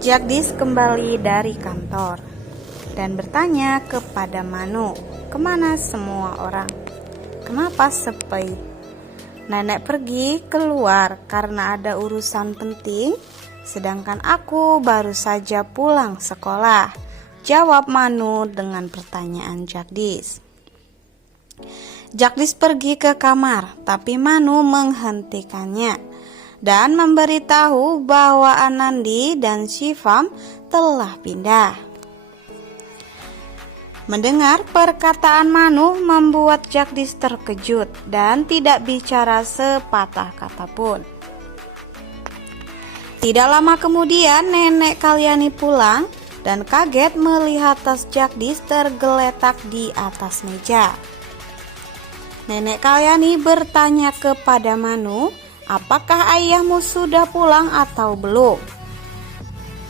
Jagdis kembali dari kantor dan bertanya kepada Manu, "Kemana semua orang? Kenapa sepi?" "Nenek pergi keluar karena ada urusan penting, sedangkan aku baru saja pulang sekolah," jawab Manu dengan pertanyaan Jagdis. Jagdis pergi ke kamar, tapi Manu menghentikannya dan memberitahu bahwa Anandi dan Shivam telah pindah. Mendengar perkataan Manu membuat Jagdis terkejut dan tidak bicara sepatah kata pun. Tidak lama kemudian nenek Kalyani pulang dan kaget melihat tas Jagdis tergeletak di atas meja. Nenek Kalyani bertanya kepada Manu, "Apakah ayahmu sudah pulang atau belum?"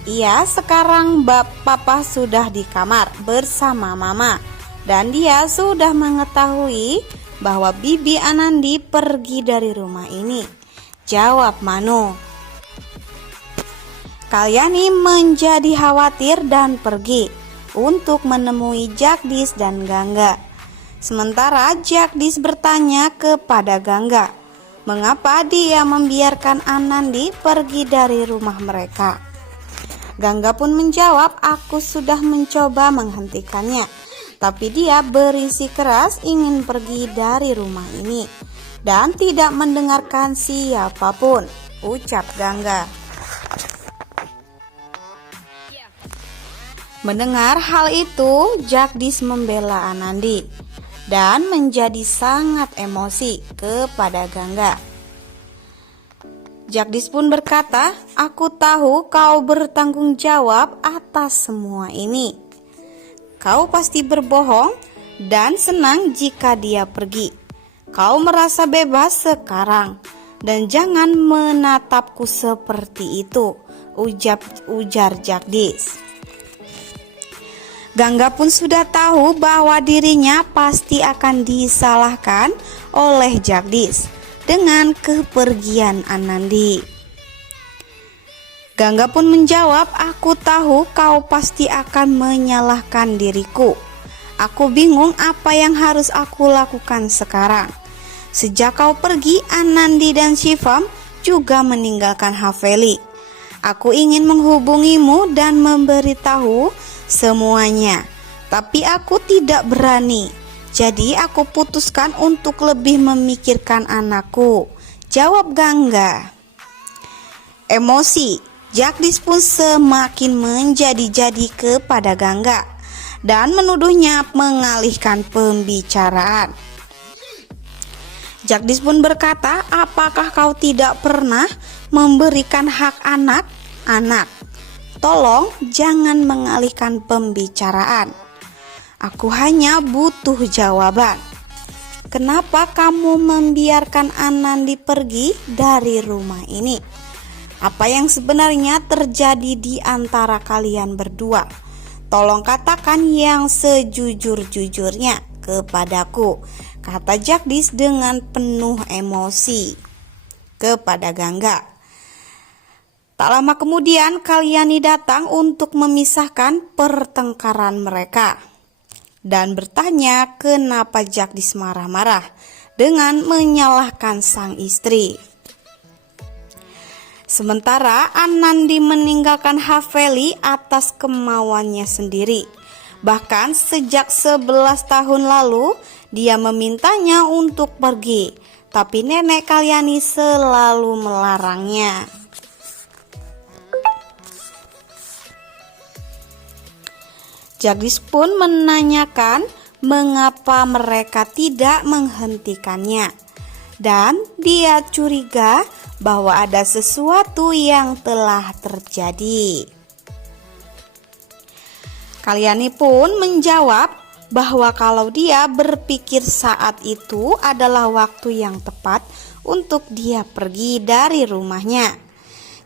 "Iya, sekarang papa sudah di kamar bersama mama dan dia sudah mengetahui bahwa Bibi Anandi pergi dari rumah ini," jawab Manu. Kalyani menjadi khawatir dan pergi untuk menemui Jagdis dan Gangga. Sementara Jagdis bertanya kepada Gangga, mengapa dia membiarkan Anandi pergi dari rumah mereka. Gangga pun menjawab, "Aku sudah mencoba menghentikannya, tapi dia berisi keras ingin pergi dari rumah ini dan tidak mendengarkan siapapun," ucap Gangga. Mendengar hal itu, Jagdis membela Anandi dan menjadi sangat emosi kepada Gangga. Jagdis pun berkata, "Aku tahu kau bertanggung jawab atas semua ini. Kau pasti berbohong dan senang jika dia pergi. Kau merasa bebas sekarang dan jangan menatapku seperti itu," ujar Jagdis. Gangga pun sudah tahu bahwa dirinya pasti akan disalahkan oleh Jagdis dengan kepergian Anandi. Gangga pun menjawab, "Aku tahu kau pasti akan menyalahkan diriku. Aku bingung apa yang harus aku lakukan sekarang. Sejak kau pergi, Anandi dan Shivam juga meninggalkan Haveli. Aku ingin menghubungimu dan memberitahu semuanya, tapi aku tidak berani. Jadi aku putuskan untuk lebih memikirkan anakku," jawab Gangga. Emosi Jagdis pun semakin menjadi-jadi kepada Gangga dan menuduhnya mengalihkan pembicaraan. Jagdis pun berkata, "Apakah kau tidak pernah memberikan hak anak-anak? Tolong jangan mengalihkan pembicaraan. Aku hanya butuh jawaban. Kenapa kamu membiarkan Anandi pergi dari rumah ini? Apa yang sebenarnya terjadi di antara kalian berdua? Tolong katakan yang sejujur-jujurnya kepadaku," kata Jagdis dengan penuh emosi kepada Gangga. Tak lama kemudian Kalyani datang untuk memisahkan pertengkaran mereka dan bertanya kenapa Jagdis marah-marah dengan menyalahkan sang istri. Sementara Anandi meninggalkan Haveli atas kemauannya sendiri. Bahkan sejak 11 tahun lalu dia memintanya untuk pergi, tapi nenek Kalyani selalu melarangnya. Jagdis pun menanyakan mengapa mereka tidak menghentikannya, dan dia curiga bahwa ada sesuatu yang telah terjadi. Kalyani pun menjawab bahwa kalau dia berpikir saat itu adalah waktu yang tepat untuk dia pergi dari rumahnya.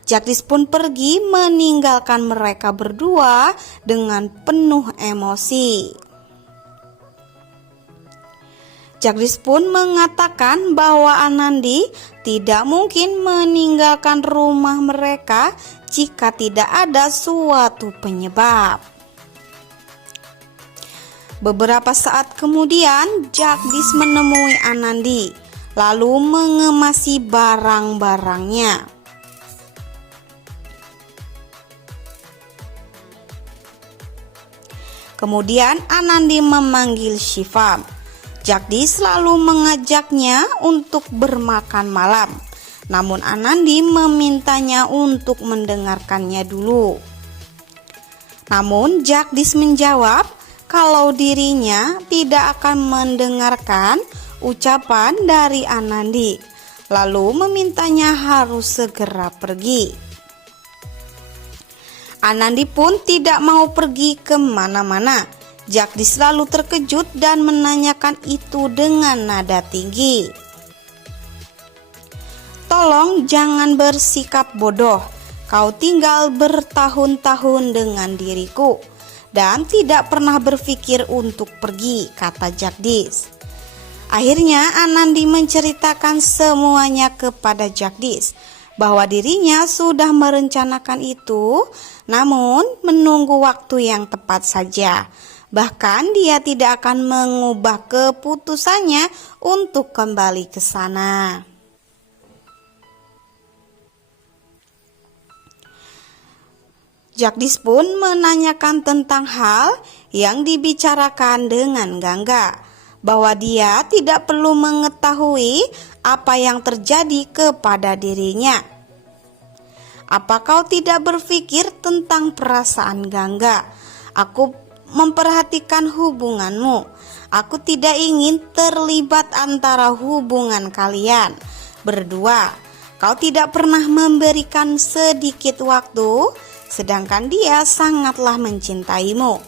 Jagdis pun pergi meninggalkan mereka berdua dengan penuh emosi. Jagdis pun mengatakan bahwa Anandi tidak mungkin meninggalkan rumah mereka jika tidak ada suatu penyebab. Beberapa saat kemudian, Jagdis menemui Anandi, lalu mengemasi barang-barangnya. Kemudian Anandi memanggil Shivam. Jagdis lalu mengajaknya untuk bermakan malam. Namun Anandi memintanya untuk mendengarkannya dulu. Namun Jagdis menjawab kalau dirinya tidak akan mendengarkan ucapan dari Anandi, lalu memintanya harus segera pergi. Anandi pun tidak mau pergi kemana-mana. Jagdis lalu terkejut dan menanyakan itu dengan nada tinggi. "Tolong jangan bersikap bodoh. Kau tinggal bertahun-tahun dengan diriku dan tidak pernah berpikir untuk pergi," kata Jagdis. Akhirnya Anandi menceritakan semuanya kepada Jagdis, bahwa dirinya sudah merencanakan itu, namun menunggu waktu yang tepat saja. Bahkan dia tidak akan mengubah keputusannya untuk kembali ke sana. Jagdis pun menanyakan tentang hal yang dibicarakan dengan Gangga, bahwa dia tidak perlu mengetahui apa yang terjadi kepada dirinya. "Apa kau tidak berpikir tentang perasaan Gangga? Aku memperhatikan hubunganmu. Aku tidak ingin terlibat antara hubungan kalian berdua. Kau tidak pernah memberikan sedikit waktu, sedangkan dia sangatlah mencintaimu.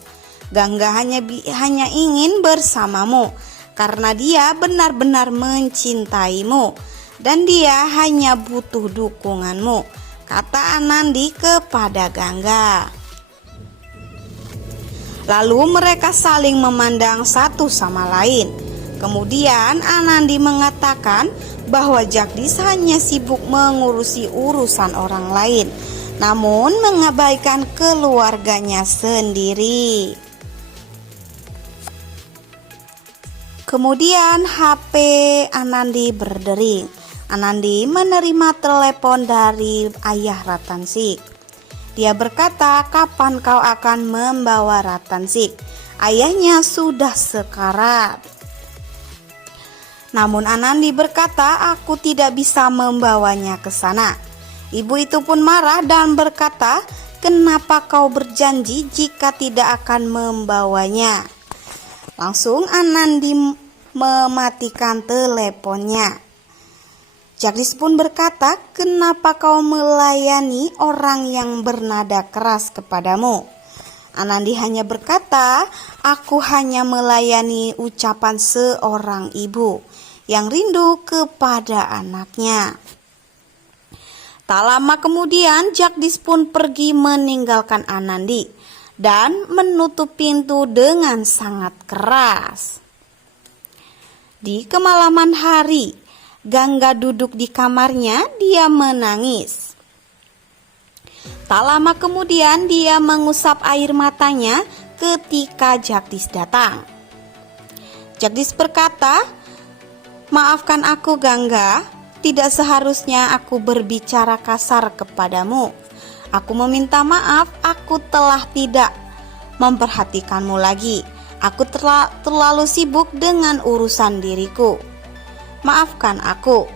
Gangga hanya ingin bersamamu karena dia benar-benar mencintaimu dan dia hanya butuh dukunganmu," kata Anandi kepada Gangga. Lalu mereka saling memandang satu sama lain. Kemudian Anandi mengatakan bahwa Jagdis hanya sibuk mengurusi urusan orang lain, namun mengabaikan keluarganya sendiri. Kemudian HP Anandi berdering. Anandi menerima telepon dari ayah Ratansik. Dia berkata, "Kapan kau akan membawa Ratansik? Ayahnya sudah sekarat." Namun Anandi berkata, "Aku tidak bisa membawanya ke sana." Ibu itu pun marah dan berkata, "Kenapa kau berjanji jika tidak akan membawanya?" Langsung Anandi mematikan teleponnya. Jagdis pun berkata, "Kenapa kau melayani orang yang bernada keras kepadamu?" Anandi hanya berkata, "Aku hanya melayani ucapan seorang ibu yang rindu kepada anaknya." Tak lama kemudian Jagdis pun pergi meninggalkan Anandi dan menutup pintu dengan sangat keras. Di kemalaman hari, Gangga duduk di kamarnya, dia menangis. Tak lama kemudian dia mengusap air matanya ketika Jagdis datang. Jagdis berkata, "Maafkan aku Gangga, tidak seharusnya aku berbicara kasar kepadamu. Aku meminta maaf, aku telah tidak memperhatikanmu lagi. Aku terlalu sibuk dengan urusan diriku. Maafkan aku."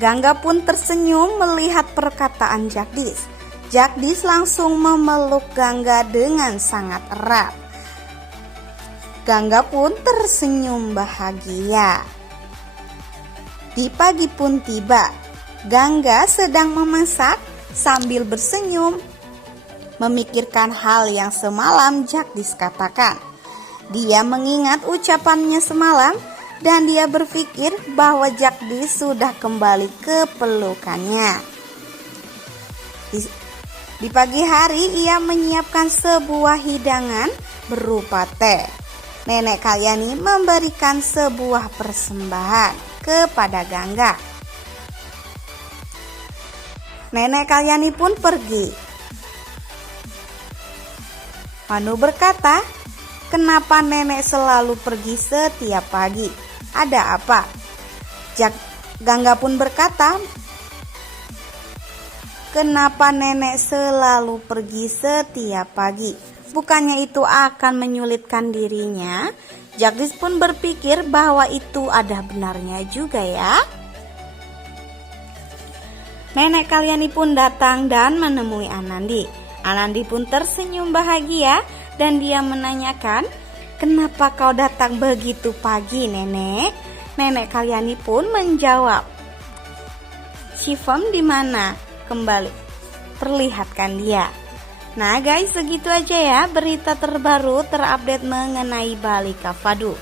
Gangga pun tersenyum melihat perkataan Jagdis. Jagdis langsung memeluk Gangga dengan sangat erat. Gangga pun tersenyum bahagia. Di pagi pun tiba. Gangga sedang memasak sambil bersenyum, memikirkan hal yang semalam Jagdis katakan. Dia mengingat ucapannya semalam dan dia berpikir bahwa Jagdis sudah kembali ke pelukannya. Di pagi hari ia menyiapkan sebuah hidangan berupa teh. Nenek Kalyani memberikan sebuah persembahan kepada Gangga. Nenek Kalyani pun pergi. Manu berkata, "Kenapa nenek selalu pergi setiap pagi? Ada apa?" Gangga pun berkata, "Kenapa nenek selalu pergi setiap pagi? Bukannya itu akan menyulitkan dirinya?" Jagdis pun berpikir bahwa itu ada benarnya juga ya. Nenek Kalyani pun datang dan menemui Anandi. Anandi pun tersenyum bahagia dan dia menanyakan, "Kenapa kau datang begitu pagi, Nenek?" Nenek Kalyani pun menjawab, "Shivam di mana? Kembali perlihatkan dia." Nah guys, segitu aja ya berita terbaru terupdate mengenai Balika Fadu.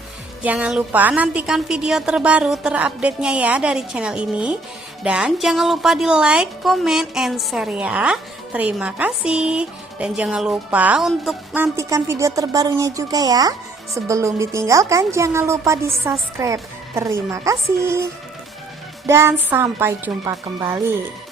Jangan lupa nantikan video terbaru terupdate-nya ya dari channel ini. Dan jangan lupa di like, comment, and share ya. Terima kasih. Dan jangan lupa untuk nantikan video terbarunya juga ya. Sebelum ditinggalkan jangan lupa di subscribe. Terima kasih. Dan sampai jumpa kembali.